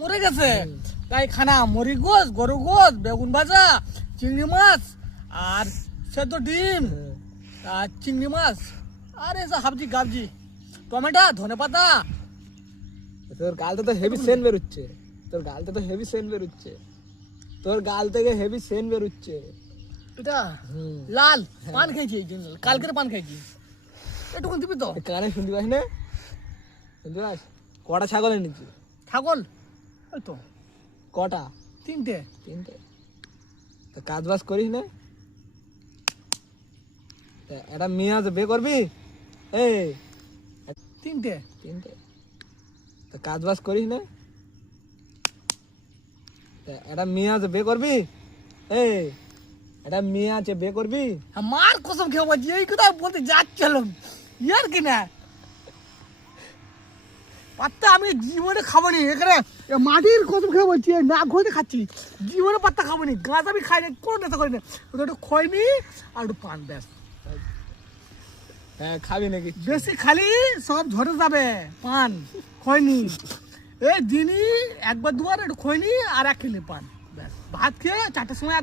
মরে গেছে। তাই খানা মরি গোস, গরু গোস, বেগুন ভাজা, চিংড়ি মাছ আর সেদ্ধ ডিম আর চিংড়ি মাছ আর এসব হাবজি গাবজি, টমেটো, ধনেপাতা। তোর গালতে তো হেভি সেন বেরোচ্ছে, তোর গালতে তো হেভি সেন বেরোচ্ছে, তোর গাল থেকে হেভি সেন বেরোচ্ছে। এটা লাল পান খেয়েছি, এই জন্য কালকের পান খেয়েছি। এটুকুন দিবি তো? কানে শুনতে পাস না? শুনতে পাস? কটা ছাগল এনেছি? ছাগল ওই তো কটা? 3টে। 3টে। তো কাজ বাজ করিস না? একটা মেয়ে আছে, বিয়ে করবি? এই 3টে। 3টে। তো কাজ বাজ করিস না? একটা মেয়ে আছে, বিয়ে করবি? এই একটা মেয়ে আছে, বিয়ে করবি? আমার কসম খেয়ে বলছি, এই কথা বলতে যাচ্ছিলাম ইয়ার কি না পাত্তা আমি জীবনে খাবো নি। এখানে মাটির কসম খেয়ে বলছি, না ঘুরতে খাচ্ছি, জীবনে পাত্তা খাবো নি। গাছ আমি খাই না, কোনো নেশা করি না। ওটা একটু খয়নি আর একটু পান, ব্যাস। হ্যাঁ, খাবি নাকি? বেশি খালি সব ঝরে যাবে। পান খয়নি এই দিনই একবার দুবার একটু খয়নি আর 1 কিলো পান, ব্যাস। ভাত খেয়ে 4টার সময়